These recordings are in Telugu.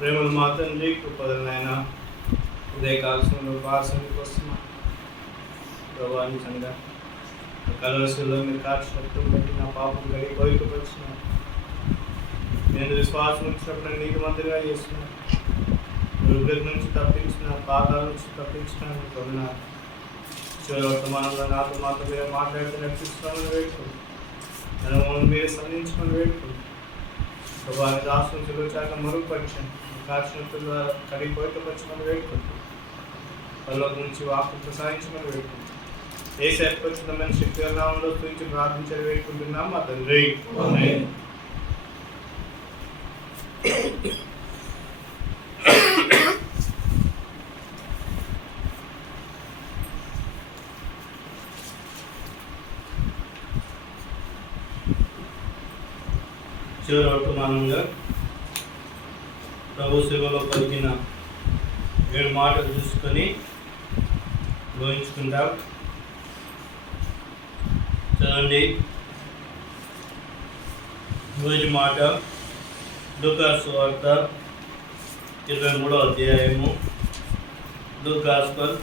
ప్రేమలు మా తండ్రి కృపదలైనా ఉదయకాల సమయంలో భాషకి వస్తున్నాం ప్రభా. నిజంగా కలవసులో మీరు కాల్చినట్టు బట్టి నా పాపం కలిగి బయటపడుతున్నాను. నేను విశ్వాసం వచ్చినప్పుడు నీకు మందిగా చేస్తున్నాను. వృద్ధి నుంచి తప్పించిన, పాదాల నుంచి తప్పించినాను కొన్నాను. చివరి వర్తమానంలో నాతో మాతో మీరు మాట్లాడితే నడిపిస్తున్నామని వేడుకుంది. నేను మీరు సంధించుకొని వేడుకుంది. ప్రభావి దాసుని చిలుచాక మరుగుపరిచాను. కాల్చినట్టు ద్వారా కలిగి బయటపరచమని వేడుకుంది. పరలోక నుంచి వాక్కు ప్రసాదించమని వేడుకుంది. ఏ సరిపరిచితమైన శక్తి నామంలో స్తుతించి ప్రార్థించని వేడుకుంటున్నాం మా తండ్రి. ఆమేన్. చివరి వర్తమానంగా ప్రభు సేవలో పలికిన 7 మాటలు చూసుకొని గ్రహించుకుంటాం. చదవండి. మొదటి మాట లూకా సువార్త 23వ అధ్యాయము. Luke gospel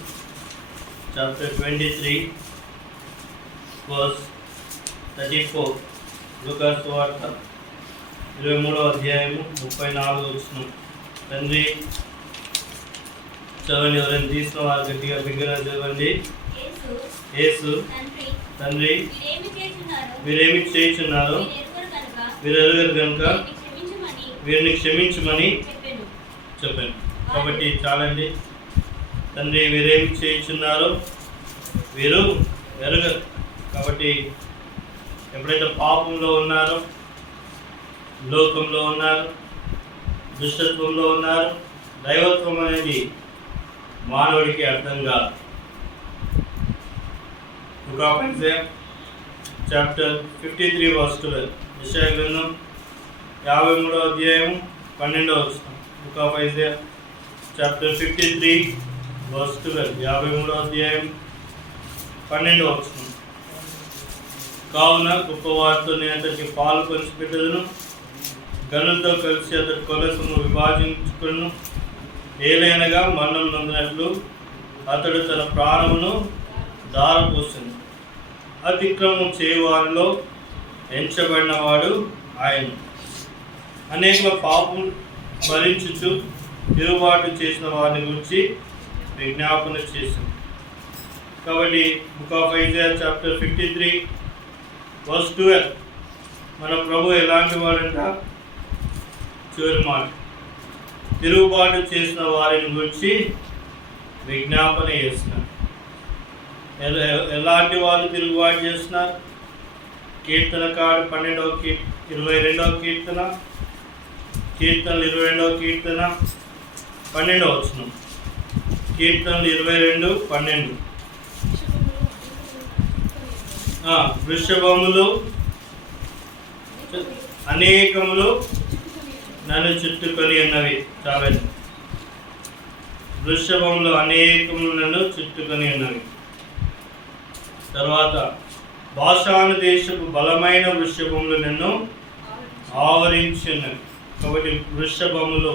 chapter 23 verse 34. లూకా సువార్త 23వ అధ్యాయము 34వ వచనం. తండ్రి చదవండి. ఎవరైనా తీసిన వారు గట్టిగా బిగ్గరగా చదవండి. యేసు తండ్రి వీరేమి చేయుచున్నారో వీరెరుగరు కనుక వీరిని క్షమించమని చెప్పాను. కాబట్టి చాలండి. తండ్రి వీరేమి చేయుచున్నారో వీరు ఎరుగరు. కాబట్టి ఎప్పుడైతే పాపంలో ఉన్నారో, లోకంలో ఉన్నారు, దుష్టత్వంలో ఉన్నారు, దైవత్వం అనేది మానవుడికి అర్థం కాదు. Chapter 53 verse 12. యెషయా గ్రంథం 53వ అధ్యాయం 12వ వచనం. Book of Isaiah chapter 53 verse 12. 53వ అధ్యాయం 12వ వచనం. కావున గొప్ప వారితో నేను అతనికి పాలు పంచిపెట్టదును, గనులతో కలిసి అతడి కొలసను విభాజించుకును. ఏలైనగా మరణం నొందినట్లు అతడు తన ప్రాణమును దారపోసెను. అతిక్రమం చేయవారిలో ఎంచబడిన వాడు ఆయన. అనేక పాపం భరించుచు తిరుగుబాటు చేసిన వారిని గురించి విజ్ఞాపన చేసింది. కాబట్టి book of Isaiah chapter 53 verse 12. మన ప్రభు ఎలాంటి వాడంట? చివరి మాట, తిరుగుబాటు చేసిన వారిని గురించి విజ్ఞాపన చేస్తున్నారు. ఎలాంటి వాళ్ళు తిరుగుబాటు చేస్తున్నారు? కీర్తనకాడు 22వ కీర్తన, కీర్తనలు 22వ కీర్తన 12వ వచనం. కీర్తనలు 22:12. వృషభములు అనేకములు నన్ను చుట్టుకొని ఉన్నవి. చాలా వృషభములు అనేకములు నన్ను చుట్టుకొని ఉన్నవి. తర్వాత బాషాను దేశపు బలమైన వృషభములు నన్ను ఆవరించున్నవి. కాబట్టి వృషభములు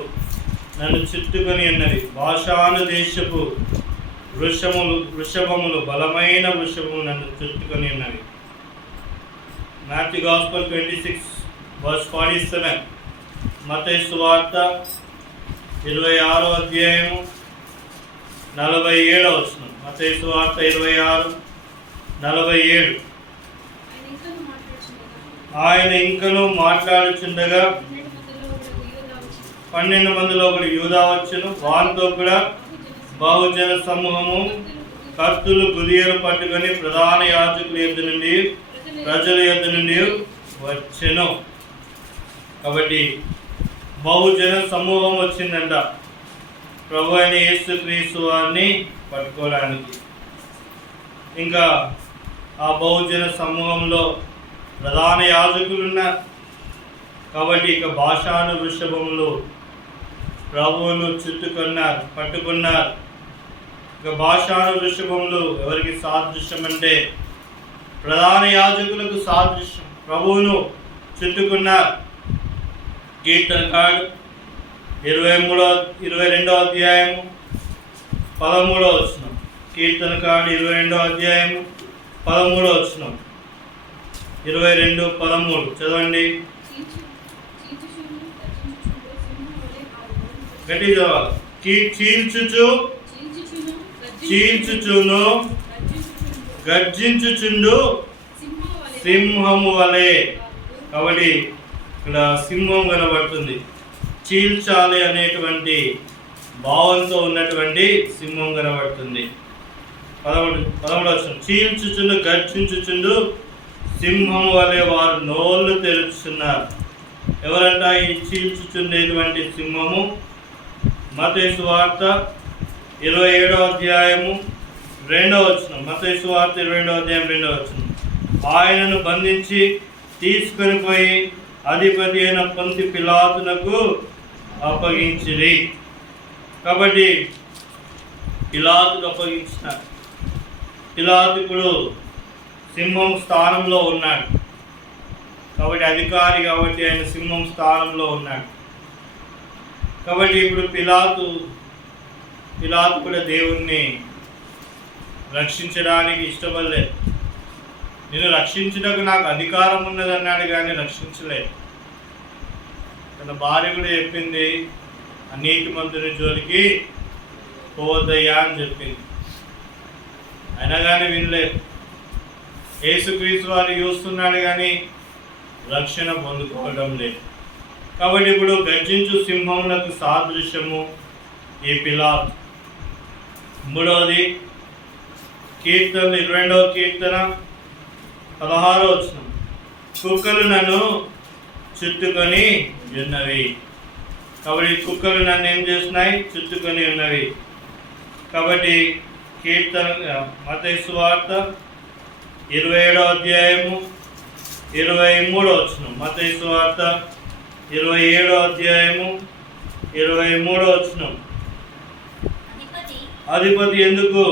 నన్ను చుట్టుకొని ఉన్నవి. బాషాను దేశపు వృషభములు బలమైన వృషభములు నన్ను చుట్టుకొని ఉన్నవి. Matthew gospel 26 verse 47. మత్తయి సువార్త 26వ అధ్యాయము 47వ వచనం. మత్తయి సువార్త 26:47. ఆయన ఇంకను మాట్లాడుచుండగా 12 మందిలో ఒకడు యూదా వచ్చును. వారితో కూడా బహుజన సమూహము కత్తులు గురియలు పట్టుకొని ప్రధాన యాజకుల యొద్ద నుండి ప్రజల యొద్ద నుండి వచ్చెను. కాబట్టి బహుజన సమూహం వచ్చిందంట ప్రభు అయిన యేసుక్రీస్తు వారిని పట్టుకోవడానికి. ఇంకా ఆ బహుజన సమూహంలో ప్రధాన యాజకులు ఉన్నారు. కాబట్టి ఇక బాషాను వృషభములు ప్రభువును చుట్టుకున్నారు, పట్టుకున్నారు. ఇక బాషాను వృషభములు ఎవరికి సాదృశ్యం అంటే ప్రధాన యాజకులకు సాదృశ్యం. ప్రభువును చుట్టుకున్నారు. కీర్తనకాడు 22వ అధ్యాయము 13వ వచనం. కీర్తనకారుడు 22వ అధ్యాయము 13వ వచనం. 22:13 చదవండి. గట్టి చదవాలి. చీల్చుచును గర్జించుచుండు సింహము వలె. కాబట్టి ఇక్కడ సింహం కనబడుతుంది. చీల్చాలి అనేటువంటి భావంతో ఉన్నటువంటి సింహం కనబడుతుంది. 13 చీల్చుచుండు గర్జించుచుండు సింహం వలె వారు నోళ్ళు తెరుచున్నారు. ఎవరంట ఈ చీల్చుచుండేటువంటి సింహము? మత్తయి సువార్త 27వ అధ్యాయము 2వ వచనం. మత్తయి సువార్త 22వ అధ్యాయం 2వ వచనం. ఆయనను బంధించి తీసుకొని పోయి అధిపతి అయిన పొంతి పిలాతునకు అప్పగించిరి. కాబట్టి పిలాతుకు అప్పగించినారు. పిలాతు ఇప్పుడు సింహం స్థానంలో ఉన్నాడు. కాబట్టి అధికారి కాబట్టి ఆయన సింహం స్థానంలో ఉన్నాడు. కాబట్టి ఇప్పుడు పిలాతు కూడా దేవుణ్ణి రక్షించడానికి ఇష్టపడలేదు. నేను రక్షించడానికి నాకు అధికారం ఉన్నదన్నాడు కానీ రక్షించలేదు. తన భార్య కూడా చెప్పింది, నీతిమంతుని జోలికి పోవద్దయ్యా అని చెప్పింది. అయినా కానీ వినలేదు. యేసుక్రీస్తు వారు చూస్తున్నాడు కానీ రక్షణ పొందుకోవడం లేదు. కాబట్టి ఇప్పుడు గర్జించు సింహములకు సాదృశ్యము ఈ పిలాతు. 3వది కీర్తన 22వ కీర్తన 16వ వచనం. కుక్కలు నన్ను చుట్టుకొని ఉన్నవి. కాబట్టి కుక్కలు నన్ను ఏం చేస్తున్నాయి? చుట్టుకొని ఉన్నవి. కాబట్టి కీర్తన మత్తయి సువార్త 27వ అధ్యాయము 23వ వచనం. మత్తయి సువార్త 27వ అధ్యాయము 23వ వచనం. అధిపతి ఎందుకు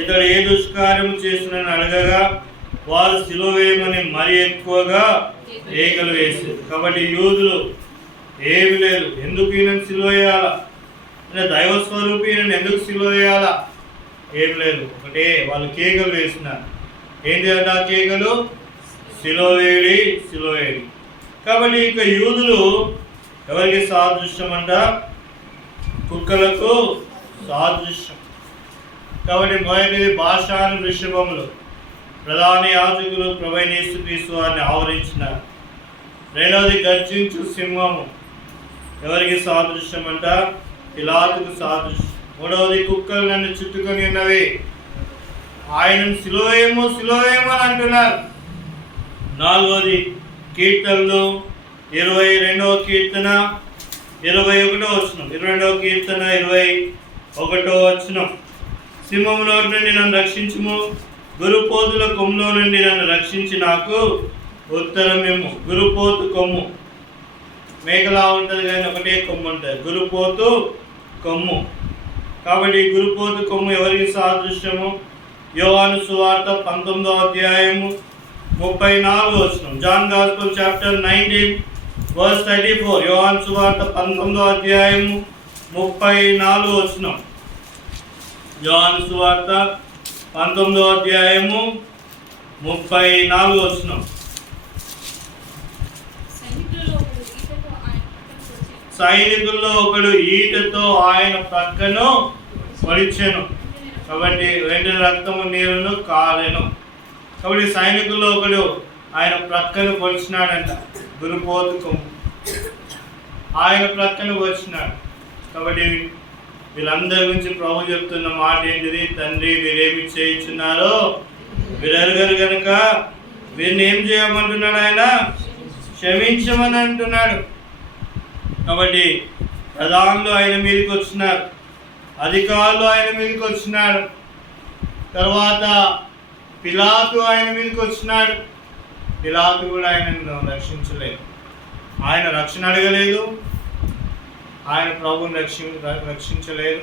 ఇతడు ఏ దుష్కార్యము చేసినని అడగగా వారు సిలువ వేయమని మరీ ఎక్కువగా కేకలు వేసారు. కాబట్టి యూదులు ఏమి లేదు, ఎందుకు ఈయనను సిలువ వేయాలా, దైవస్వరూపి ఈయనను ఎందుకు సిలువ వేయాలా, ఏం లేదు. ఒకటే వాళ్ళు కేకలు వేసినారు. ఏంటి అంటే ఆ కేకలు? సిలువ వేడి, సిలువ వేడి. కాబట్టి ఇక యూదులు ఎవరికి సాదృశ్యం అంట? కుక్కలకు సాదృశ్యం. కాబట్టి మొదటిది భాషాను వృషభములు ప్రధాన యాజకులు ప్రభువైన యేసుక్రీస్తు వారిని ఆవరించినారు. రెండవది గర్జించు సింహము ఎవరికి సాదృశ్యం అంట? పిలాతుకు సాదృశ్యం. మూడవది కుక్కలు నన్ను చుట్టుకొని ఉన్నవి, ఆయనను సిలువేమో సిలువేమో అని అంటున్నారు. నాలుగవది కీర్తనలు 22వ కీర్తన 21వ వచనం. 22వ కీర్తన 21వ వచనం. సింహము నోటి నుండి నన్ను రక్షించుము, గురుపోతుల కొమ్ములో నుండి నన్ను రక్షించి నాకు ఉత్తరమేమో. గురుపోతు కొమ్ము మేకలా ఉంటుంది కానీ ఒకటే కొమ్ము ఉంటుంది, గురుపోతు కొమ్ము. కాబట్టి గురుపోతు కొమ్ము ఎవరికి సాదృశ్యము? యోహాను సువార్త 19వ అధ్యాయము 34వ వచనం. John gospel chapter 19:34. యోహాను సువార్త 19వ అధ్యాయము 34వ వచనం. యోహాను సువార్త 19వ అధ్యాయము 34వ వచనం. సైనికుల్లో ఒకడు ఈటతో ఆయన ప్రక్కను పొడిచెను, కాబట్టి వెంటనే రక్తము నీరును కాలెను. కాబట్టి సైనికుల్లో ఒకడు ఆయన ప్రక్కను పొడిచినాడంట. గురుపోతుకు ఆయన ప్రక్కను పొడిచినాడు. కాబట్టి వీళ్ళందరి గురించి ప్రభు చెప్తున్న మాట ఏంటిది? తండ్రి వీరేమి చేయించున్నారో వీరెరగరు కనుక వీరిని ఏం చేయమంటున్నాడు? ఆయన క్షమించమని అంటున్నాడు. కాబట్టి ప్రధానులు ఆయన మీదకి వచ్చినారు, అధికారులు ఆయన మీదకి వచ్చినాడు, తర్వాత పిలాతు ఆయన మీదకి వచ్చినాడు. పిలాతు కూడా ఆయనను రక్షించలేదు. ఆయన రక్షణ అడగలేదు, ఆయన ప్రభువుని రక్షించలేదు,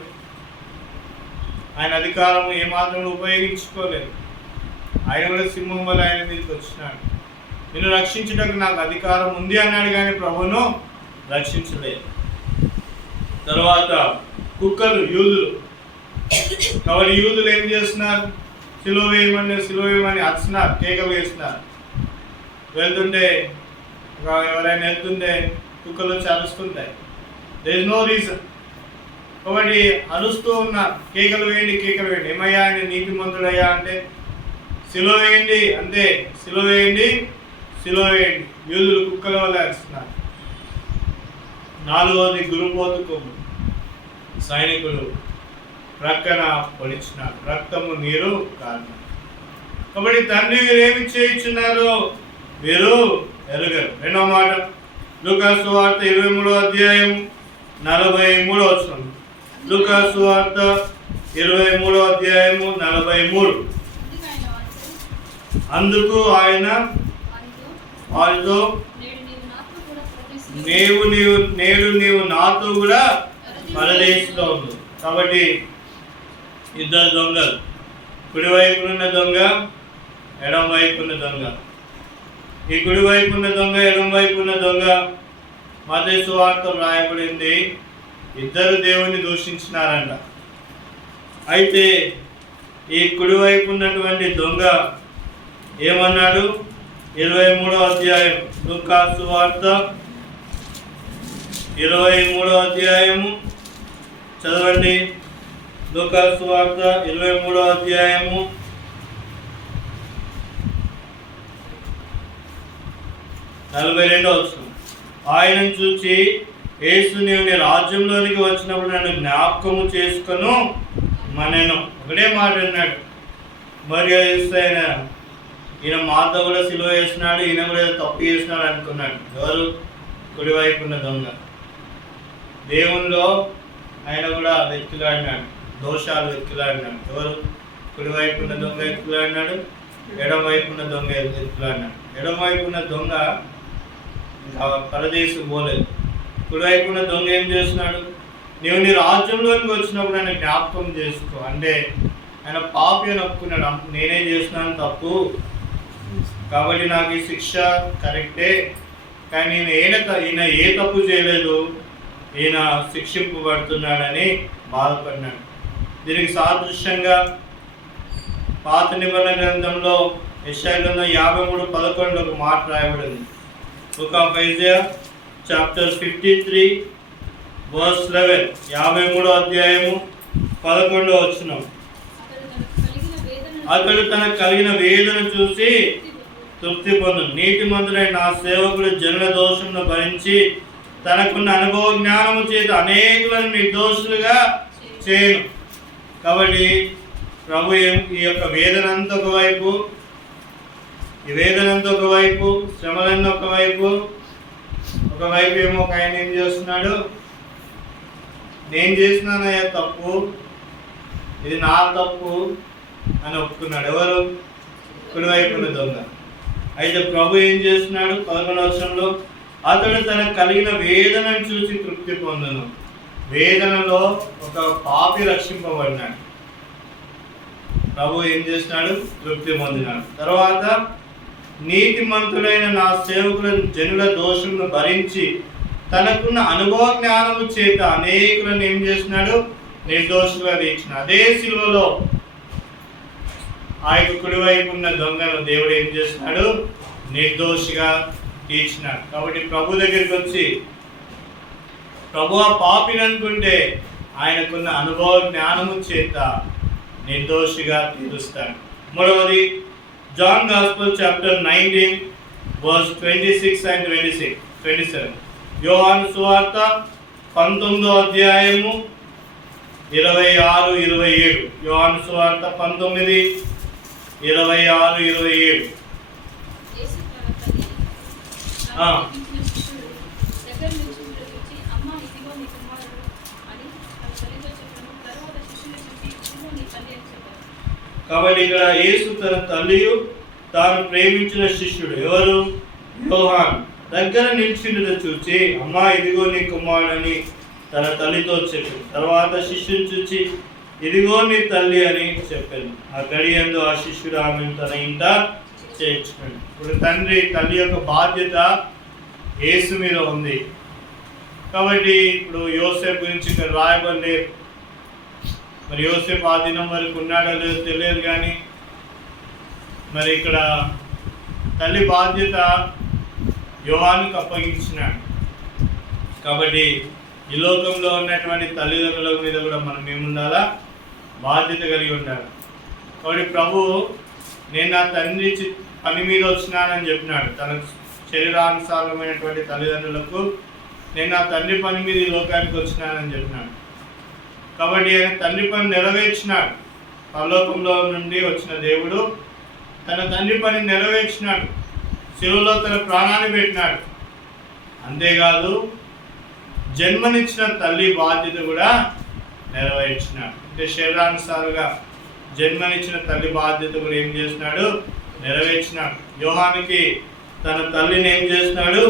ఆయన అధికారం ఏమాత్రం ఉపయోగించుకోలేదు. ఆయన కూడా సింహం వల్ల ఆయన మీదకి వచ్చినాడు. నిన్ను రక్షించడానికి నాకు అధికారం ఉంది అన్నాడు కానీ ప్రభువును రక్షించలేదు. తర్వాత కుక్కలు, యూదులు. కాబట్టి యూదులు ఏం చేస్తున్నారు? సిలువ వేయమని అరుస్తున్నారు, కేకలు వేస్తున్నారు. వెళ్తుంటే ఎవరైనా వెళ్తుంటే కుక్కలు వచ్చి అరుస్తుంటాయి. There is no reason. కాబట్టి అరుస్తూ ఉన్నారు, కేకలు వేయండి. ఏమయ్యా ఆయన నీతిమంతుడయ్యా అంటే సిలువ వేయండి అంతే, సిలువ వేయండి. యూదులు కుక్కల వల్ల అరుస్తున్నారు. 4వది గురుపోతు కొమ్ము. సైనికులు ప్రక్కన పొడిచినారు, రక్తము నీరు కారణం. కాబట్టి తండ్రి వీరు ఏమి చేయించున్నారు వీరు ఎరుగరు. 2వ మాట లూకా సువార్త 23వ అధ్యాయం 43వ వచనం. లూకా సువార్త 23వ అధ్యాయము 43. అందుకు ఆయన వారితో నేడు నీవు నాతో కూడా పరదేశంలో ఉంది. కాబట్టి ఇద్దరు దొంగలు, కుడివైపునున్న దొంగ, ఎడం వైపున్న దొంగ. ఈ కుడివైపున్న దొంగ, ఎడం వైపున్న దొంగ మత్తయి సువార్తలో రాయబడింది, ఇద్దరు దేవుని దూషించినారంట. అయితే ఈ కుడివైపు ఉన్నటువంటి దొంగ ఏమన్నాడు? 23వ అధ్యాయం లూకా సువార్త 23వ అధ్యాయము చదవండి. లూకా సువార్త 23వ అధ్యాయము 42వ వచనం. ఆయనను చూచి యేసు నీవు నీ రాజ్యంలోనికి వచ్చినప్పుడు నన్ను జ్ఞాపకము చేసుకొను మనను. ఒకటే మాట అన్నాడు. మరి ఈయన మాతో కూడా సిలువ వేసినాడు, ఈయన కూడా తప్పు చేసినాడు అనుకున్నాడు. ఎవరు? కుడివైపున్న దొంగ. దేవునిలో ఆయన కూడా వెతుకులాడినాడు, దోషాలు వెతుకులాడినాడు. ఎవరు? కుడివైపున్న దొంగ వెతుకులాడినాడు, ఎడం వైపున్న దొంగ వెతుకులాడినాడు. ఎడం వైపున్న దొంగ పరదేశం పోలేదు. కుడివైపున్న దొంగ ఏం చేస్తున్నాడు? నీవు నీ రాజ్యంలోకి వచ్చినప్పుడు ఆయన జ్ఞాపకం చేసుకో అంటే ఆయన పాపి అని ఒప్పుకున్నాడు. నేనే చేస్తున్నాను తప్పు, కాబట్టి నాకు ఈ శిక్ష కరెక్టే, కానీ ఈయన ఏ తప్పు చేయలేదు, ఈయన శిక్షింపబడుతున్నాడని బాధపడినాడు. దీనికి సాదృశ్యంగా పాత నిబంధన గ్రంథంలో యెషయా గ్రంథం 53:11 ఒక మాట రాయబడింది. Book of Isaiah chapter 53 verse 11. 53వ అధ్యాయము 11వ వచనం. అతడు తనకు కలిగిన వేదన చూసి తృప్తి పొందు. నీతిమంతుడైన నా సేవకుడు జనుల దోషమును భరించి తనకున్న అనుభవ జ్ఞానము చేత అనేకులను నిర్దోషులుగా చేయను. కాబట్టి ప్రభు ఈ యొక్క వేదనంతా ఒకవైపు, శ్రమలన్నీ ఒకవైపు ఏమో ఒక ఆయన ఏం చేస్తున్నాడు? నేను చేసినానయ్యా తప్పు, ఇది నా తప్పు అని ఒప్పుకున్నాడు. ఎవరు? కుడివైపున్న దొంగ. అయితే ప్రభు ఏం చేస్తున్నాడు? 11వ వచనంలో అతడు తనకు కలిగిన వేదనను చూసి తృప్తి పొందును. వేదనలో ఒక పాపి రక్షింపబడినాడు. ప్రభు ఏం చేస్తున్నాడు? తృప్తి పొందినాడు. తర్వాత నీతిమంతుడైన నా సేవకులను జనుల దోషమును భరించి తనకున్న అనుభవ జ్ఞానము చేత అనేకులను ఏం చేస్తున్నాడు? నిర్దోషులుగా తీర్చిన. అదే సిలువలో ఆ యొక్క కుడివైపు ఉన్న దొంగను దేవుడు ఏం చేస్తున్నాడు? నిర్దోషిగా తీర్చినాడు. కాబట్టి ప్రభు దగ్గరికి వచ్చి ప్రభు ఆ పాపిని అనుకుంటే ఆయనకున్న అనుభవ జ్ఞానము చేత నిర్దోషిగా తీరుస్తాడు. మూడవది John gospel chapter 19 verse 26 and 27. యోహాను సువార్త 19వ అధ్యాయము 26-27. యోహాను సువార్త 19:26-27. కాబట్టి ఇక్కడ యేసు తన తల్లియు తాను ప్రేమించిన శిష్యుడు ఎవరు? యోహాను దగ్గర నిలిచిండుట చూచి అమ్మా ఇదిగో నీ కుమారుడని తన తల్లితో చెప్పాడు. తర్వాత శిష్యుని చూచి ఇదిగో నీ తల్లి అని చెప్పాను. ఆ గడియందు ఆ శిష్యుడు ఆమెను తన ఇంట చేర్చుకున్నాడు. ఇప్పుడు తల్లి యొక్క బాధ్యత యేసు మీద ఉంది. కాబట్టి ఇప్పుడు యోసేపు గురించి ఇక్కడ రాయబడలేదు. మరి యోసేపు ఆ దినం వరకు ఉన్నాడో లేదో తెలియదు, కానీ మరి ఇక్కడ తల్లి బాధ్యత యోహానుకు అప్పగించినాడు. కాబట్టి ఈ లోకంలో ఉన్నటువంటి తల్లిదండ్రుల మీద కూడా మనం ఏముండాలా? బాధ్యత కలిగి ఉండాలి. కాబట్టి ప్రభు నేను నా తండ్రి పని మీద వచ్చినానని చెప్పినాడు. తన శరీరానుసారమైనటువంటి తల్లిదండ్రులకు నేను నా తండ్రి పని మీద ఈ లోకానికి వచ్చినానని చెప్పినాడు. కాబట్టి ఆయన తండ్రి పని నెరవేర్చినాడు. పరలోకంలో నుండి వచ్చిన దేవుడు తన తండ్రి పని నెరవేర్చినాడు. శిలువలో తన ప్రాణాన్ని పెట్టినాడు. అంతేకాదు జన్మనిచ్చిన తల్లి బాధ్యత కూడా నెరవేర్చినాడు. అంటే శరీరానుసారుగా జన్మనిచ్చిన తల్లి బాధ్యత కూడా ఏం చేసినాడు? నెరవేర్చినాడు. యోహానుకి తన తల్లిని ఏం చేసినాడు?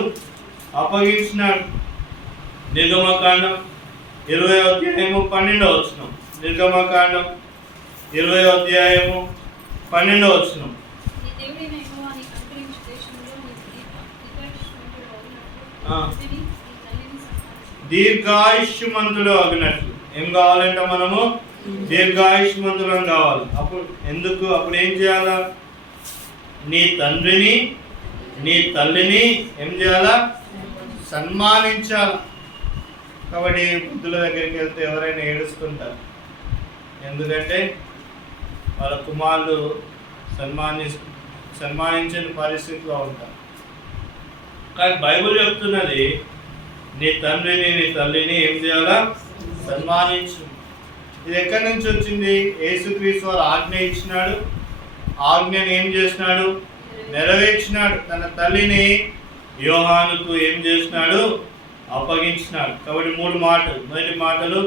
అప్పగించినాడు. నిర్గమకాండం 20వ అధ్యాయము 12వ వచనం. నిర్గమకాండం 20వ అధ్యాయము 12వ వచనం. దీర్ఘాయుష్మంతుడు అగినట్లు. ఏం కావాలంట? మనము దీర్ఘాయుష్మంతులం కావాలి. అప్పుడు ఏం చేయాలా? నీ తండ్రిని నీ తల్లిని ఏం చేయాలా? సన్మానించాలి. కాబట్టి వృద్ధుల దగ్గరికి వెళ్తే ఎవరైనా ఏడుస్తుంటారు. ఎందుకంటే వాళ్ళ కుమారులు సన్మానించని పరిస్థితిలో ఉంటారు. కానీ బైబిల్ చెప్తున్నది నీ తండ్రిని నీ తల్లిని ఏం చేయాలా? సన్మానించు. ఇది ఎక్కడి నుంచి వచ్చింది? యేసుక్రీస్తు వారు ఆజ్ఞ ఇచ్చినాడు. ఆజ్ఞను ఏం చేసినాడు? నెరవేర్చినాడు. తన తల్లిని యోహానుకు ఏం చేసినాడు? అప్పగించినాడు. కాబట్టి 3 మాటలు. మొదటి మాటలు,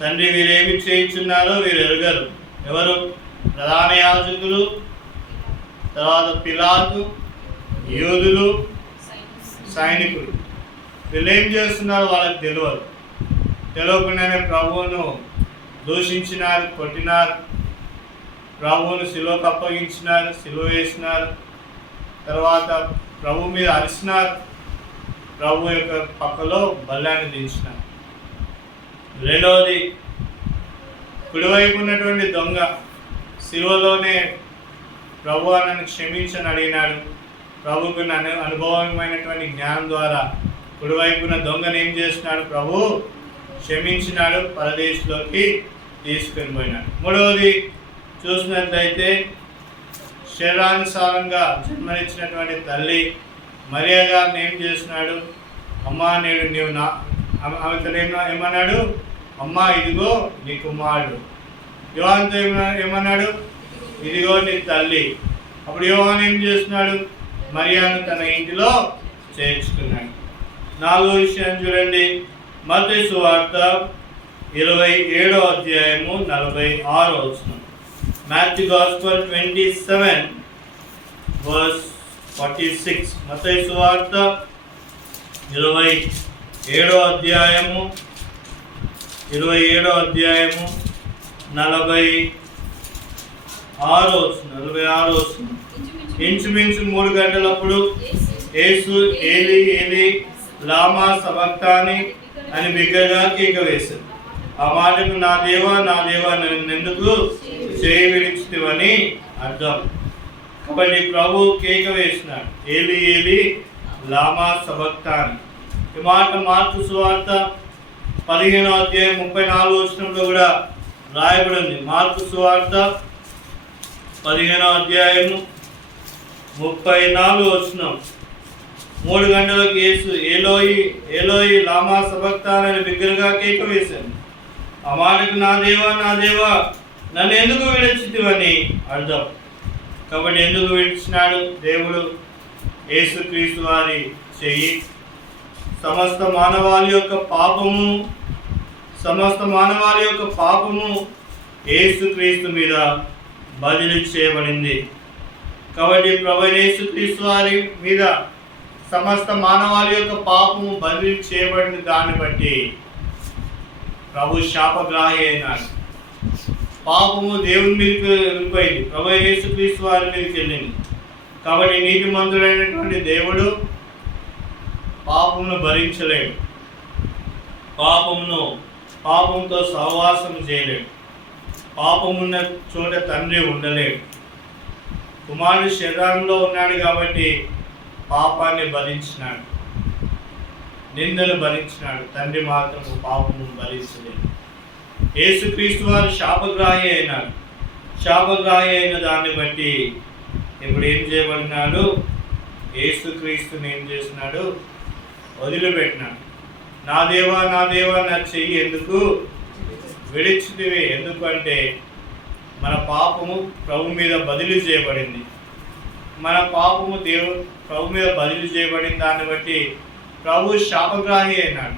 తండ్రి వీరేమి చేయించున్నారో వీరు ఎరుగరు. ఎవరు? ప్రధాన యాజకులు, తర్వాత పిలాతు, యూదులు, సైనికులు. వీళ్ళు ఏం చేస్తున్నారో వాళ్ళకి తెలియదు. తెలియకుండానే ప్రభువును దూషించినారు, కొట్టినారు. ప్రభువును శిలువకు అప్పగించినారు, శిలువ వేసినారు. తర్వాత ప్రభు మీద అరిసినారు. ప్రభు యొక్క పక్కలో బల్లాన్ని దించినారు. రెండవది, కుడివైపు ఉన్నటువంటి దొంగ శిలువలోనే ప్రభు నన్ను క్షమించని అడిగినాడు. ప్రభుకు అనుభవమైనటువంటి జ్ఞానం ద్వారా కుడివైపున దొంగను ఏం చేసినాడు? ప్రభు క్షమించినాడు, పరదేశంలోకి తీసుకుని పోయినాడు. మూడవది చూసినట్లయితే శరీరానుసారంగా జన్మనిచ్చినటువంటి తల్లి మరియా గారిని ఏం చేసినాడు? అమ్మా నేడు నీవు ఆమెతో ఏమన్నాడు? అమ్మా ఇదిగో నీ కుమారుడు. యోహానుతో ఏమన్నాడు? ఇదిగో నీ తల్లి. అప్పుడు యోహాను ఏం చేస్తున్నాడు? మరియాను తన ఇంటిలో చేర్చుకున్నాడు. 4వ విషయం చూడండి. మత్తయి సువార్త 27వ అధ్యాయము 46వ వచనం. Matthew Gospel 27 verse 46. మత్తయి సువార్త 27వ అధ్యాయము 46వ వచనం. ఇంచుమించు 3 గంటలప్పుడు యేసు ఏలీ ఏలీ లామా సబక్తాని అని బిగ్గరగా కేక వేశాడు. ఆ మాటకు నా దేవా నన్ను ఎందుకు చేయి విడిచితివని అర్థం. కాబట్టి ప్రభు కేక వేసినాడు, ఏలీ ఏలీ లామా సబక్తాని. ఈ మాట మార్కు సువార్త 15వ అధ్యాయం 34వ వచనంలో కూడా రాయబడి ఉంది. మార్కు సువార్త 15వ అధ్యాయము 34వ వచనం. 3 గంటలకు యేసు ఏలోయి ఏలోయి లామా సబక్తాని అని బిగ్గరగా కేక వేశాను. ఆ మాటకు నా దేవా నన్ను ఎందుకు విడిచితివని అర్థం. కాబట్టి ఎందుకు విడిచినాడు దేవుడు? యేసుక్రీస్తు వారి చెయ్యి సమస్త మానవాళి యొక్క పాపము యేసుక్రీస్తు మీద బదిలీ చేయబడింది. కాబట్టి ప్రభువైన యేసుక్రీస్తు వారి మీద సమస్త మానవాళి యొక్క పాపము బదిలీ చేయబడిన దాన్ని బట్టి ప్రభు శాపగ్రాహి అయినాడు. పాపము దేవుని మీదకి వెళ్ళిపోయింది, ప్రభువైన యేసుక్రీస్తు వారి మీదకి వెళ్ళింది. కాబట్టి నీతిమంతుడైనటువంటి దేవుడు పాపమును భరించలేడు. పాపంతో సహవాసం చేయలేడు. పాపమున్న చోట తండ్రి ఉండలేడు. కుమారుడు శరీరంలో ఉన్నాడు కాబట్టి పాపాన్ని భరించినాడు, నిందలు భరించినాడు. తండ్రి మాత్రం పాపము భరించలేదు. యేసుక్రీస్తు వారు శాపగ్రాహి అయినాడు. శాపగ్రాహి అయిన దాన్ని బట్టి ఇప్పుడు ఏం చేయబడినాడు? యేసుక్రీస్తుని ఏం చేసినాడు? వదిలిపెట్టినాడు. నా దేవా నా చెయ్యి ఎందుకు విడిచితివి? ఎందుకంటే మన పాపము ప్రభు మీద బదిలీ చేయబడింది. మన పాపము ప్రభు మీద బదిలీ చేయబడిన దాన్ని బట్టి ప్రభు శాపగ్రాహి అయినాడు.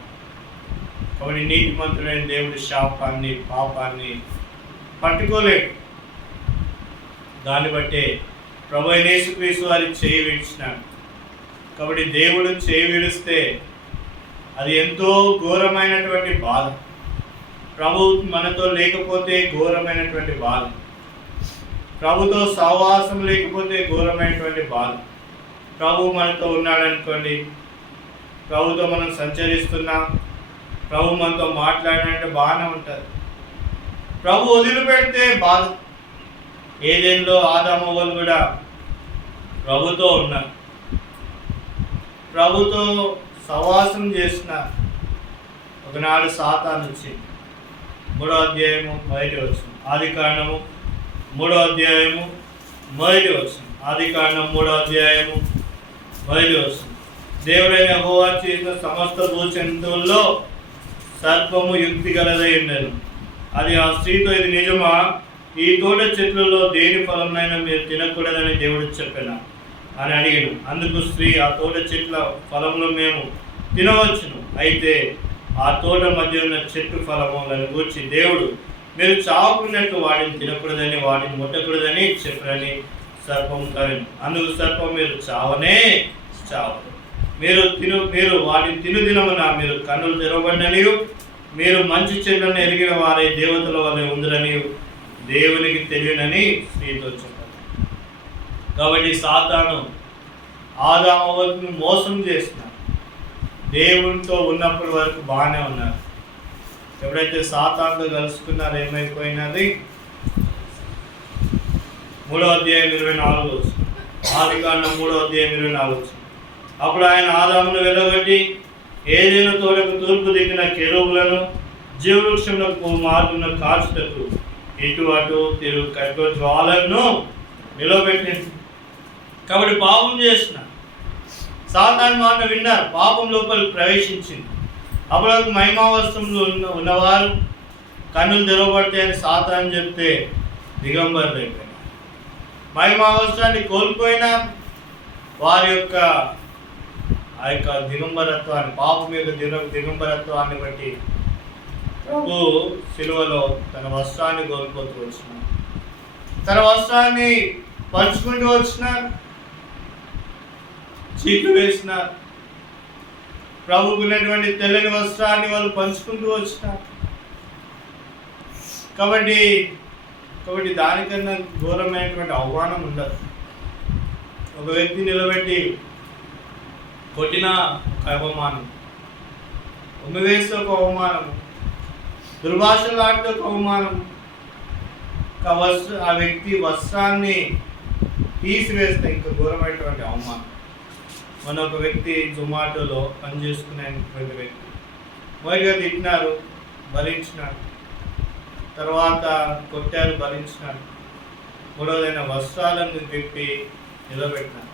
కాబట్టి నీతిమంతుడైన దేవుడి శాపాన్ని, పాపాన్ని పట్టుకోలేడు. దాన్ని బట్టే ప్రభు యేసుక్రీస్తు వారి చేయి విడిచినాడు. కాబట్టి దేవుడు చేయి విడిస్తే అది ఎంతో ఘోరమైనటువంటి బాధ. ప్రభు మనతో లేకపోతే ఘోరమైనటువంటి బాధ. ప్రభుతో సహవాసం లేకపోతే ఘోరమైనటువంటి బాధ. ప్రభు మనతో ఉన్నాడనుకోండి, ప్రభుతో మనం సంచరిస్తున్నాం, ప్రభు మనతో మాట్లాడినట్టు బాగానే ఉంటుంది. ప్రభు వదిలిపెడితే బాధ. ఏదెందో ఆదామవ్వలు కూడా ప్రభుతో ఉన్నారు, ప్రభుతో సహవాసం చేసిన. ఒకనాడు సాతాను వచ్చింది. 3వ అధ్యాయము 1వ వచనం. ఆదికాండము 3వ అధ్యాయము 1వ వచనం. ఆదికాండం 3వ అధ్యాయము 1వ వచనం. దేవుడైన యెహోవా చేసిన సమస్త భూజంతువుల్లో సర్పము యుక్తి గలదై ఉండెను. అది ఆ స్త్రీతో, ఇది నిజమా? ఈ తోట చెట్లలో దేని ఫలంనైనా మీరు తినకూడదని దేవుడు చెప్పాను అని అడిగాను. అందుకు స్త్రీ, ఆ తోట చెట్ల ఫలంలో మేము తినవచ్చును, అయితే ఆ తోట మధ్య ఉన్న చెట్టు ఫలములను గూర్చి దేవుడు మీరు చావుకున్నట్టు వాటిని తినకూడదని, వాటిని ముట్టకూడదని చెప్పరని సర్పం కరెను. అందుకు సర్పం, మీరు చావనే చావరు. మీరు వాటిని తినుదినమున మీరు కన్నులు తెరవబడిననియు, మీరు మంచి చెడ్లను ఎరిగిన వారే దేవతల వలె ఉందిరని దేవునికి తెలియనని స్త్రీతో చెప్పారు. కాబట్టి సాతాను ఆదామును మోసం చేసినాడు. దేవునితో ఉన్నప్పటి వరకు బాగానే ఉన్నారు. ఎప్పుడైతే సాతానుతో కలుసుకున్నారో ఏమైపోయినది? 3వ అధ్యాయం 24. ఆదికాండం 3వ అధ్యాయం 24. అప్పుడు ఆయన ఆదామును వెళ్ళగొట్టి ఏదైనా తోటకు తూర్పు దిగిన కెరూబులను జీవవృక్షంలో మార్పును కాల్చుటకు ఇటు అటు తిరుగు కట్టు జ్వాలను నిలబెట్టింది. కాబట్టి పాపం చేసిన సాతాను మాట విన్నారు. పాపం లోపలికి ప్రవేశించింది. అప్పుడు మహిమావస్త్రంలో ఉన్నవారు కన్నులు తెరవబడతాయని సాతాను చెప్తే దిగంబరులు అయిపోయినారు. మహిమావస్త్రాన్ని కోల్పోయినా వారి యొక్క ఆ యొక్క దిగంబరత్వాన్ని, పాపం యొక్క దిగంబరత్వాన్ని బట్టి ప్రభు సిలువలో తన వస్త్రాన్ని కోల్పోతూ వచ్చినారు. తన వస్త్రాన్ని పంచుకుంటూ వచ్చినారు, చీట్లు వేసినారు. ప్రభుకు ఉన్నటువంటి తెల్లని వస్త్రాన్ని వాళ్ళు పంచుకుంటూ వచ్చినారు. కాబట్టి దానికన్నా ఘోరమైనటువంటి అవమానం ఉండదు. ఒక వ్యక్తి నిలబెట్టి కొట్టిన ఒక అవమానం, ఉమ్మివేస్తే ఒక అవమానం, దుర్భాషలు ఆడితే ఒక అవమానం, ఆ వ్యక్తి వస్త్రాన్ని తీసివేస్తే ఇంకా ఘోరమైనటువంటి అవమానం. మన ఒక వ్యక్తి జొమాటోలో పనిచేసుకునేటువంటి వ్యక్తి మొదటిగా తిట్టినారు, భరించినాడు. తర్వాత కొట్టారు, భరించినాడు. మూడవదైన వస్త్రాలను తిప్పి నిలబెట్టినాడు.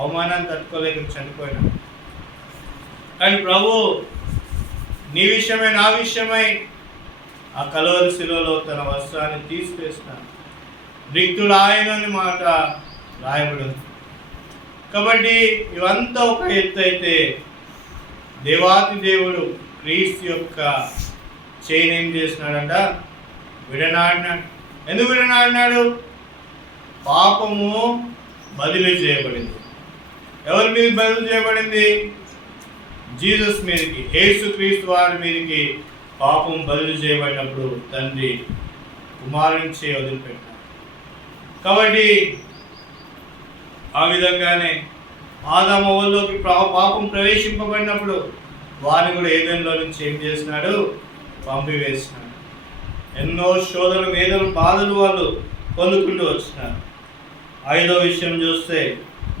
అవమానాన్ని తట్టుకోలేక చనిపోయినాడు. కానీ ప్రభు నీ విషయమై నా విషయమై ఆ కలువరి శిలువలో తన వస్త్రాన్ని తీసివేసినాడు. రిక్తుడు ఆయనని మాట రాయబడింది. కాబట్టి ఇవంతా ఒక ఎత్తు అయితే, దేవాతి దేవుడు క్రీస్తు యొక్క చేయిని ఏం చేసినాడంట? విడనాడినాడు. ఎందుకు విడనాడినాడు? పాపము బదిలీ చేయబడింది. ఎవరి మీద బదిలీ చేయబడింది? జీసస్ మీదకి, యేసుక్రీస్తు వారి మీదకి పాపం బదిలీ చేయబడినప్పుడు తండ్రి కుమారుని చేయి వదిలిపెట్టాడు. కాబట్టి ఆ విధంగానే ఆదాము అవ్వలోకి పాపం ప్రవేశింపబడినప్పుడు వారిని కూడా ఏదెన్లో నుంచి ఏం చేసినాడు? పంపివేసినాడు. ఎన్నో శోధనలు, వేదనలు, బాధలు వాళ్ళు పొందుకుంటూ వచ్చినారు. 5వ విషయం చూస్తే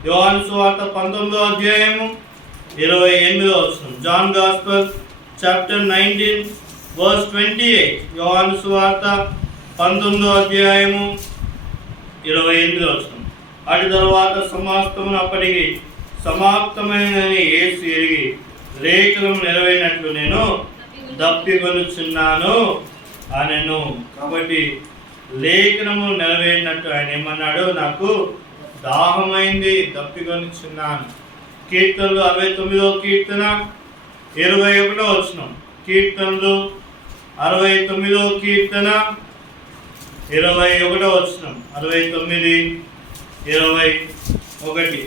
యోహాను సువార్త 19వ అధ్యాయము 28వ వచనం. John gospel chapter 19 verse 28. యోహాను సువార్త 19వ అధ్యాయము 28వ వచనం. అటు తర్వాత సమస్తమును అప్పటికి సమాప్తమైనదని యేసు ఎరిగి లేఖనం నెరవేరినట్లు నేను దప్పికొనుచున్నాను అనెను. కాబట్టి లేఖనము నెరవేరినట్టు ఆయన ఏమన్నాడు? నాకు దాహమైంది, దప్పికొనుచున్నాను. కీర్తనలు 69వ కీర్తన 21వ వచనం. కీర్తనలు 69వ కీర్తన 21వ వచనం. 69, 21.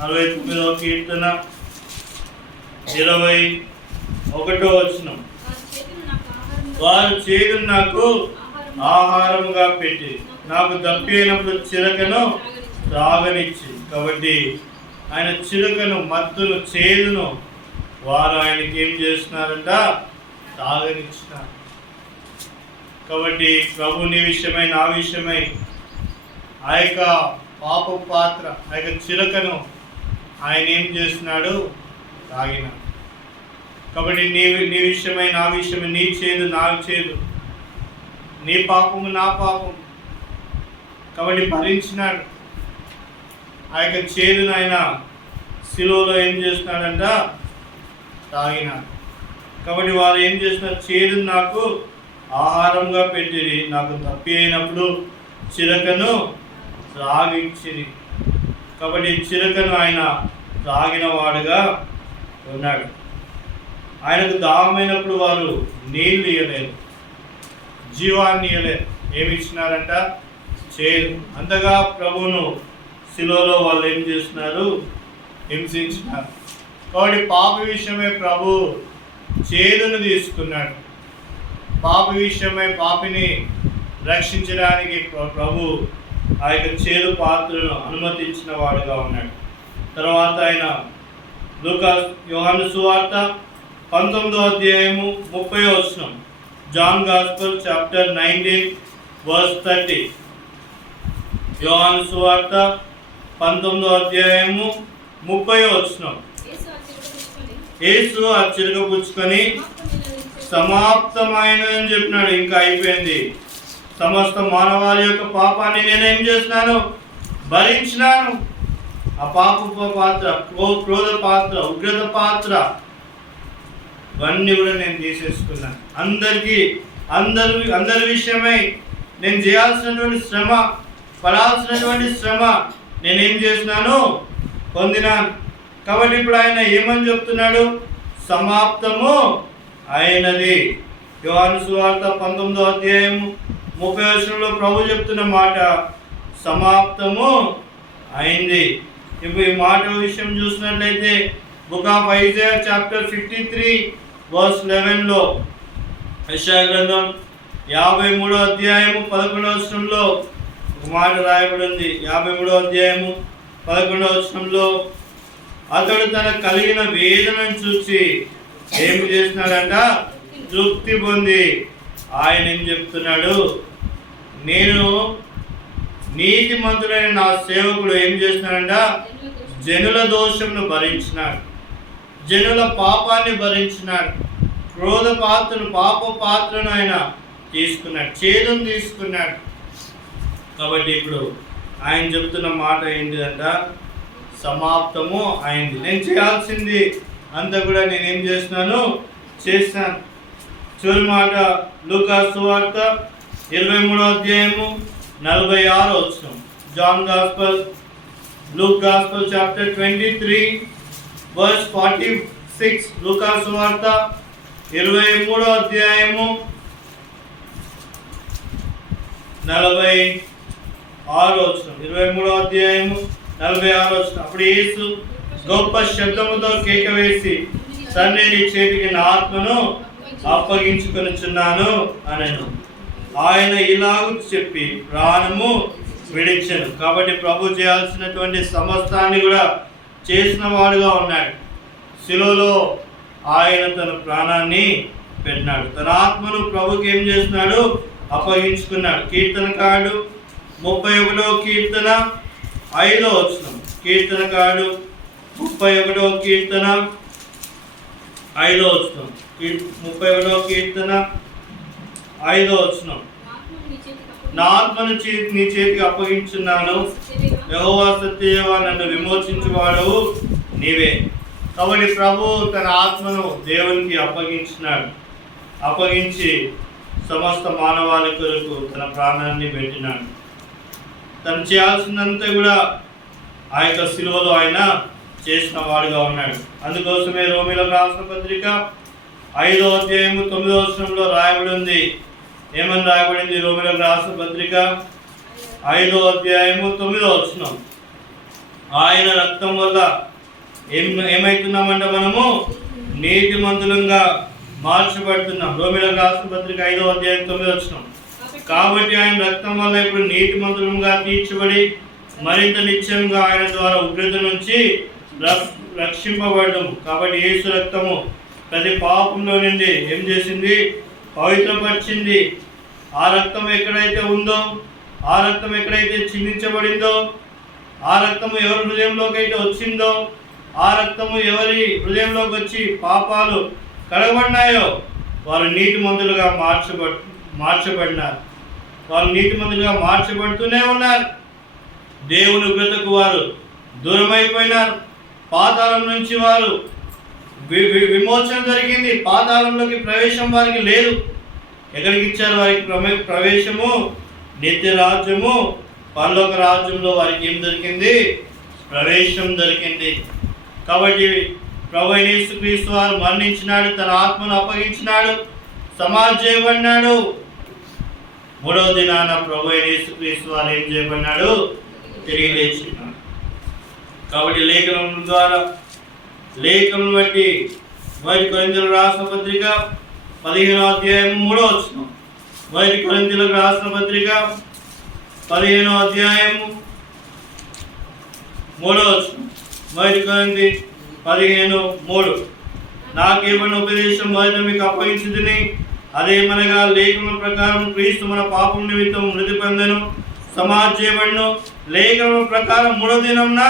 69వ కీర్తన 21వ వచనం. వారు చేదును నాకు ఆహారముగా పెట్టి నాకు దప్పి అయినప్పుడు చిలకను త్రాగనిచ్చి. కాబట్టి ఆయన చిలకను, మత్తును, చేదును వారు ఆయనకి ఏం చేస్తున్నారంట? తాగనిచ్చినారు. కాబట్టి ప్రభు నీ విషయమై, నా విషయమై ఆ యొక్క పాప పాత్ర, ఆ యొక్క చిలకను ఆయన ఏం చేస్తున్నాడు? తాగినాడు. కాబట్టి నీ విషయమై, నా విషయమై, నీ చేదు, నా చేదు, నీ పాపము, నా పాపం. కాబట్టి భరించినాడు. ఆ యొక్క చేదును ఆయన శిలువలో ఏం చేస్తున్నాడంట? తాగినాడు. కాబట్టి వారు ఏం చేస్తున్నారు? చేదును నాకు ఆహారంగా పెట్టిరి, నాకు తప్పి అయినప్పుడు చిలకను త్రాగించిరి. కాబట్టి చిలకను ఆయన త్రాగిన వాడుగా ఉన్నాడు. ఆయనకు దాహమైనప్పుడు వారు నీళ్ళు ఇవ్వలేరు, జీవాన్ని ఇవ్వలేరు. ఏమి ఇచ్చినారంట? చేదు. అంతగా ప్రభువును శిలువలో వాళ్ళు ఏం చేస్తున్నారు? హింసించినారు. కాబట్టి పాప విషయమై ప్రభు చేదును తీసుకున్నాడు. పాప విషయమై పాపిని రక్షించడానికి ప్రభు ఆ యొక్క చేదు పాత్రను అనుమతించిన వాడుగా ఉన్నాడు. తర్వాత ఆయన యోహాను సువార్త 19వ అధ్యాయము 30వ వచనం. John gospel chapter 19 verse 30. యోహాను సువార్త 19వ అధ్యాయము 30వ వచనం. యేసు ఆ చిలుక పుచ్చుకొని సమాప్తమైనదని చెప్పినాడు. ఇంకా అయిపోయింది. సమస్త మానవాళి యొక్క పాపాన్ని నేనేం చేసినాను? భరించినాను. ఆ పాప పాత్ర, క్రోధ పాత్ర, ఉగ్రత పాత్ర, ఇవన్నీ కూడా నేను తీసేసుకున్నాను. అందరి విషయమై నేను చేయాల్సినటువంటి శ్రమ, పడాల్సినటువంటి శ్రమ నేనేం చేసినాను? పొందినాను. కాబట్టి ఇప్పుడు ఆయన ఏమని చెప్తున్నాడు? సమాప్తము అయినది. యోహాను సువార్త 19వ అధ్యాయము 30వ వచనంలో ప్రభు చెప్తున్న మాట సమాప్తము అయింది. ఇప్పుడు ఈ మాట విషయం చూసినట్లయితే book of Isaiah chapter 53 verse 11లో, యెషయా గ్రంథం 53వ అధ్యాయము 11వ వచనంలో ఒక మాట రాయబడి ఉంది. 53వ అధ్యాయము 11వ వచనంలో, అతడు తన కలిగిన వేదనను చూసి ఏమి చేస్తున్నాడంట? తృప్తి పొంది ఆయన ఏం చెప్తున్నాడు? నేను నీతిమంతుడైన నా సేవకుడు ఏం చేస్తున్నాడంట? జనుల దోషమును భరించినాడు, జనుల పాపాన్ని భరించినాడు, క్రోధ పాత్రను, పాప పాత్రను ఆయన తీసుకున్నాడు, చేదును తీసుకున్నాడు. కాబట్టి ఇప్పుడు ఆయన చెప్తున్న మాట ఏంటిదంట? సమాప్తము అయింది. నేను చేయాల్సింది అంతా కూడా నేనేం చేస్తున్నాను? చేస్తాను. చివరి మాట లూకా సువార్త 23వ అధ్యాయము 46వ వచనం. John gospel, Luke gospel chapter 23 verse 46. లూకా సువార్త 23వ అధ్యాయము 46వ వచనం. 23వ అధ్యాయము 46వ వచనం. అప్పుడు యేసు గొప్ప శబ్దముతో కేక వేసి, తండ్రి నీ చేతికి నా ఆత్మను అప్పగించుకొనుచున్నాను అనెను. ఆయన ఇలాగూ చెప్పి ప్రాణము విడిచెను. కాబట్టి ప్రభు చేయాల్సినటువంటి సమస్తాన్ని కూడా చేసిన వాడుగా ఉన్నాడు. శిలువలో ఆయన తన ప్రాణాన్ని పెట్టినాడు. తన ఆత్మను ప్రభుకి ఏం చేస్తున్నాడు? అప్పగించుకున్నాడు. కీర్తనకారుడు 31వ కీర్తన 5వ వచనం. కీర్తనకారుడు 31వ కీర్తన 5వ వచనం. 31వ కీర్తన 5వ వచనం. నా ఆత్మను నీ చేతికి అప్పగించున్నాను, యెహోవా సత్యదేవా, నన్ను విమోచించువాడు నీవే. కాబట్టి ప్రభు తన ఆత్మను దేవునికి అప్పగించినాడు. అప్పగించి సమస్త మానవాళి కొరకు తన ప్రాణాన్ని పెట్టినాడు. తను చేయాల్సిందంతా కూడా ఆ యొక్క శిలువలో ఆయన చేసిన వాడుగా ఉన్నాడు. అందుకోసమే రోమీయులకు రాసిన పత్రిక 5వ అధ్యాయము 9వ వచనంలో రాయబడి ఉంది. ఏమని రాయబడింది? రోమీయులకు రాసిన పత్రిక 5వ అధ్యాయము 9వ వచనం. ఆయన రక్తం వల్ల ఏమైతున్నామంటే మనము నీతిమంతులంగా మార్చబడుతున్నాం. రోమీయులకు రాసిన పత్రిక 5వ అధ్యాయం 9వ వచనం. కాబట్టి ఆయన రక్తం వల్ల ఇప్పుడు నీతిమంతులంగా తీర్చబడి మరింత నిశ్చయంగా ఆయన ద్వారా ఉగ్రత నుంచి రక్షింపబడము. కాబట్టి యేసు రక్తము ప్రతి పాపంలో నుండి ఏం చేసింది? పవిత్రపరిచింది. ఆ రక్తం ఎక్కడైతే ఉందో, ఆ రక్తం ఎక్కడైతే చిందించబడిందో, ఆ రక్తము ఎవరి హృదయంలోకి అయితే వచ్చిందో, ఆ రక్తము ఎవరి హృదయంలోకి వచ్చి పాపాలు కడగబడినాయో వారు నీతిమంతులుగా మార్చబడినారు. వారు నీతిమంతులుగా మార్చబడుతూనే ఉన్నారు. దేవుని ఉగ్రతకు వారు దూరమైపోయినారు. పాతాళం నుంచి వారు విమోచన జరిగింది. పాతాళంలోకి ప్రవేశం వారికి లేదు. ఎక్కడికి ఇచ్చారు వారికి ప్రవేశము? నిత్య రాజ్యము, పరలోక రాజ్యంలో వారికి ఏం దొరికింది? ప్రవేశం దొరికింది. కాబట్టి ప్రభు యేసుక్రీస్తు వారు మరణించినాడు, తన ఆత్మను అప్పగించినాడు, సమాధి చేయబడినాడు. 3వ దినాన ప్రభు యేసుక్రీస్తు వారు ఏం చేయబడినాడు? తిరిగి లేచినాడు. కాబట్టి లేఖనం ద్వారా, లేఖనం బట్టి 1 కొరింథీయులకు రాసిన పత్రిక 15వ అధ్యాయం 3వ వచనం. 1 కొరింథీయులకు రాసిన పత్రిక 15వ అధ్యాయం 3వ వచనం. 1 కొరింథీ 15:3. నాకేమన్నా ఉపదేశం మొదట మీకు అప్పగించుదుని, అదేమనగా లేఖనం ప్రకారం క్రీస్తు మన పాపం నిమిత్తం మృతి పొందెను, సమాధి చేయబడెను, లేఖనం ప్రకారం 3వ దినమున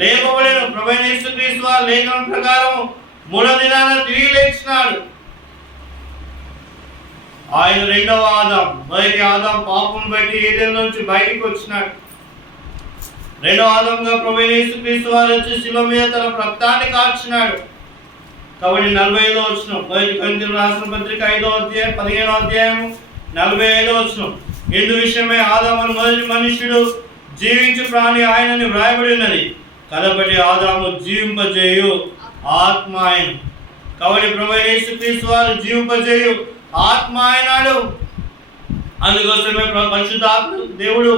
లేపబడెను. ప్రభువైన యేసుక్రీస్తు వారు లేఖనం ప్రకారం 3వ దినాన తిరిగి లేచినాడు. ఆయన 2వ ఆదాం. మొదటి ఆదాం పాపం బట్టి ఏదెన్ నుంచి బయటికి వచ్చినాడు. 2వ ఆదాంగా ప్రభువైన యేసుక్రీస్తు వారు వచ్చి శిలువ మీద తన రక్తాన్ని కార్చినాడు. కాబట్టి 45వ వచనం. 1 కొరింథీయులకు రాసిన పత్రిక 5వ అధ్యాయం 15వ అధ్యాయం 45వ వచనం. ఇందు విషయమై ఆదాము మొదటి మనుష్యుడు జీవించు ప్రాణి ఆయనని వ్రాయబడి ఉన్నది. కాబట్టి ఆదాము జీవింపజేయు ఆత్మ ఆయన. కాబట్టి ప్రభువైన యేసుక్రీస్తు వారు జీవింపజేయు ఆత్మ ఆయనాడు. అందుకోసమే పరిశుద్ధాత్మ దేవుడు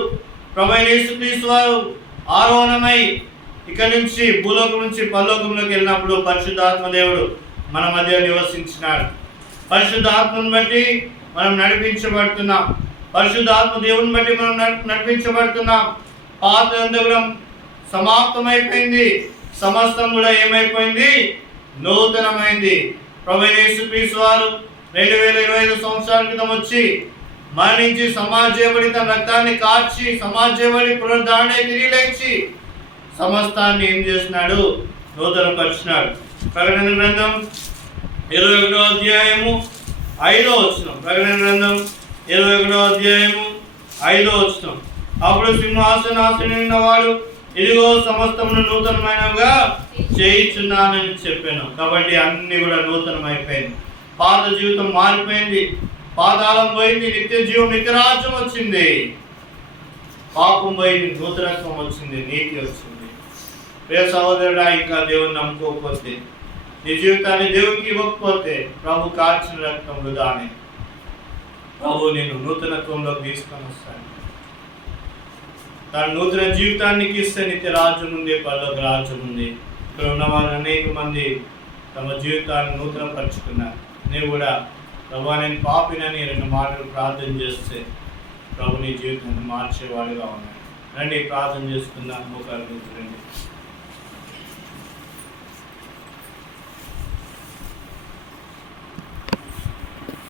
ప్రభువైన యేసుక్రీస్తు వారు ఆరోహణమై ఇక్కడి నుంచి భూలోకం నుంచి పరలోకంలోకి వెళ్ళినప్పుడు పరిశుద్ధాత్మ దేవుడు మన మధ్య నివసించినాడు. పరిశుద్ధాత్మను బట్టి మనం నడిపించబడుతున్నాం. పరిశుద్ధాత్మ దేవుని బట్టి మనం నడిపించబడుతున్నాం. పాత అంతా కూడా సమాప్తమైపోయింది. సమస్తం కూడా ఏమైపోయింది? నూతనమైంది. ప్రభువైన యేసుక్రీస్తు వారు 2025 సంవత్సరాల క్రితం వచ్చి మరణించి సమాధి చేయబడి తన రక్తాన్ని కార్చి సమాధి చేయబడి పునరుద్ధరణ తిరిగి లేచి సమస్తాన్ని ఏం చేసినాడు? నూతనపరిచినాడు. ప్రకటన గ్రంథం 21వ అధ్యాయము 5వ వచనం. ప్రకటన గ్రంథం 21వ అధ్యాయము 5వ వచనం. అప్పుడు సింహాసనాసీనుడైన వాడు, ఇదిగో సమస్తమును నూతనమైనవిగా చేయించున్నానని చెప్పాను. కాబట్టి అన్ని కూడా నూతనమైపోయింది. పాత జీవితం మారిపోయింది. పాతాళం పోయింది, నిత్య జీవం, నిత్యరాజ్యం వచ్చింది. పాపం పోయింది, నూతనత్వం వచ్చింది, నీతి వచ్చింది. ప్రియ సహోదరుడా, ఇంకా దేవుని నమ్ముకోకపోతే, నీ జీవితాన్ని దేవునికి ఇవ్వకపోతే ప్రభు కార్చిన రక్తం వృధానే. ప్రభు నేను నూతనత్వంలోకి తీసుకొని వస్తాను. తన నూతన జీవితాన్ని ఇస్తే నిత్య రాజ్యం ఉంది, పరలోక రాజ్యం ఉంది. ఇక్కడ ఉన్న వారు అనేక మంది తమ జీవితాన్ని నూతన పరుచుకున్నారు. నేను కూడా ప్రభు నేను పాపినని 2 మాటలు ప్రార్థన చేస్తే ప్రభు నీ జీవితాన్ని మార్చేవాడుగా ఉన్నాడు. రండి ప్రార్థన చేసుకుందాం. మోకాలు రండి.